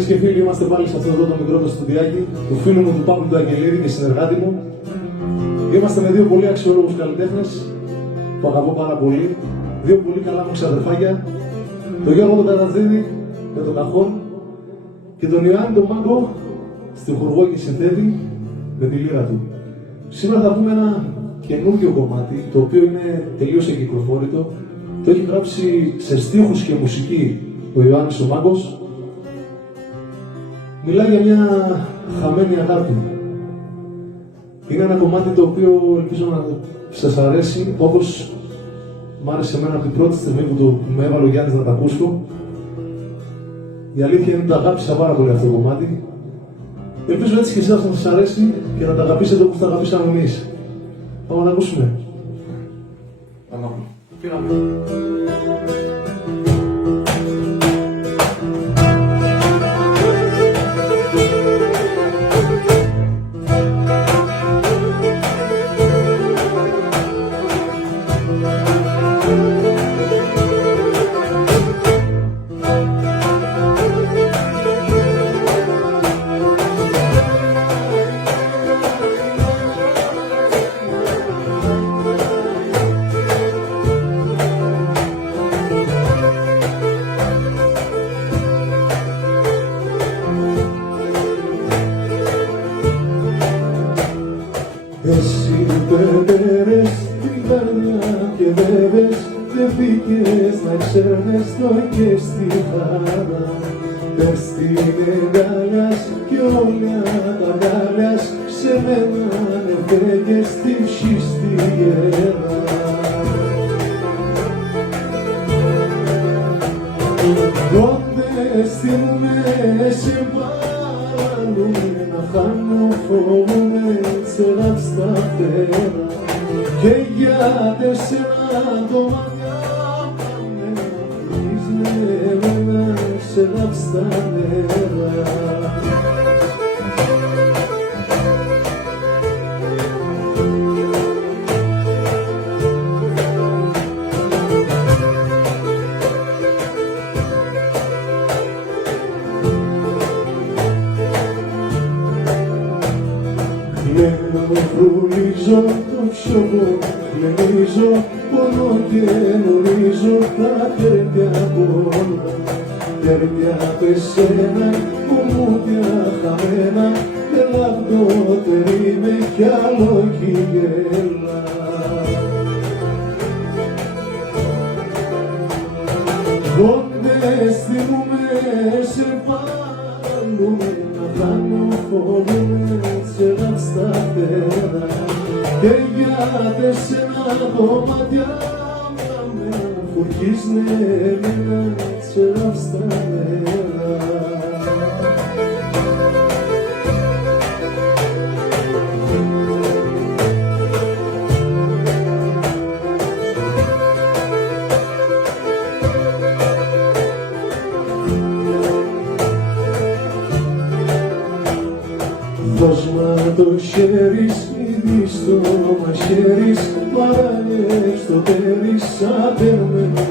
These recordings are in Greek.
Φίλες και φίλοι, είμαστε πάλι σε αυτό εδώ το μικρό το στουδιάκι του φίλου μου του Παύλου του Αγγελίδη και συνεργάτη μου. Είμαστε με δύο πολύ αξιόλογους καλλιτέχνες που αγαπώ πάρα πολύ. Δύο πολύ καλά μου ξαδερφάκια. Τον Γιώργο τον Ταρατζίδη με τον καχόν και τον Ιωάννη τον Μάγκο στη χορηγό και συνθέτη με τη λύρα του. Σήμερα θα πούμε ένα καινούργιο κομμάτι, το οποίο είναι τελείως εγκυκλοφόρητο. Το έχει γράψει σε στίχους και μουσική ο Ιωάννης ο Μάγκος. Μιλάει για μια χαμένη αγάπη. Είναι ένα κομμάτι το οποίο ελπίζω να σας αρέσει, όπως μ' άρεσε εμένα από την πρώτη στιγμή που με έβαλε ο Γιάννης να τα ακούσω. Η αλήθεια είναι ότι το αγάπησα πάρα πολύ αυτό το κομμάτι. Ελπίζω έτσι και εσάς να σας αρέσει και να τα αγαπήσετε όπως τα αγαπήσαμε εμείς. Πάμε να ακούσουμε. Πάμε. Εσύ πέτερες την καρδιά και βέβες, δεν πήγες να ξέρνες το και στη χαρά. Πες την εγκάλιας κι όλα τα αγκάλιας, σε μένα έφεγες την ψή στη γέρα. Πότε στείλουμε σε παραλούμε, να χάνω φοβούμαι τσελάπ στα φτερά. Και για 4 κομμάτια πάμε να εμένα τσελάπ στα νερά. Φρουλίζω το ψωμό, γλενίζω, πονώ και γνωρίζω τα τέρπια πόνο. Τέρπια πεσένα, κομμούδια χαμένα, ελαφρότερη με κι άλλο γέλα. Πότε στείλουμε σε παραλούμε, να κάνω φοβούμαι τσελάπ στα φτερά. Και για 4 κομμάτια πάμε να φουρκίσνε εμένα τσελάπ στα νερά. Δώσ' μα το χέρι, σμίδι στο μαχαίρις, παράγες το τέρι σαν τερμένα.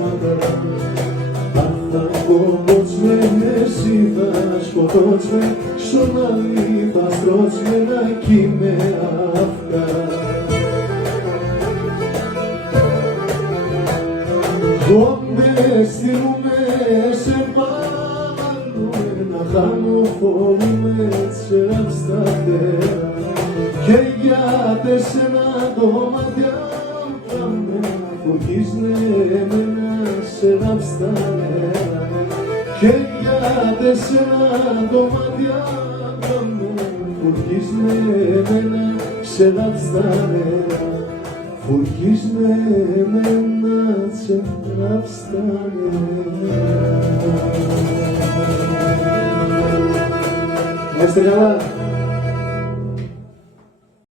Αν θα κομπότσμε, εσύ θα σκοτώτσμε, στον άλλη θα στρώτσμε να κείμε αυκά. Πότε στείλουμε σε παραλούμε, να χάνω φοβούμαι τσελάπ στα φτερά. Και για 4 κομμάτια πάμε να φουρκίσνε εμένα τσελάπ στα νερά. Και για 4 κομμάτια πάμε να φουρκίσνε εμένα τσελάπ στα νερά. Φουρκίσνε εμένα τσελάπ στα νερά. Να είστε καλά.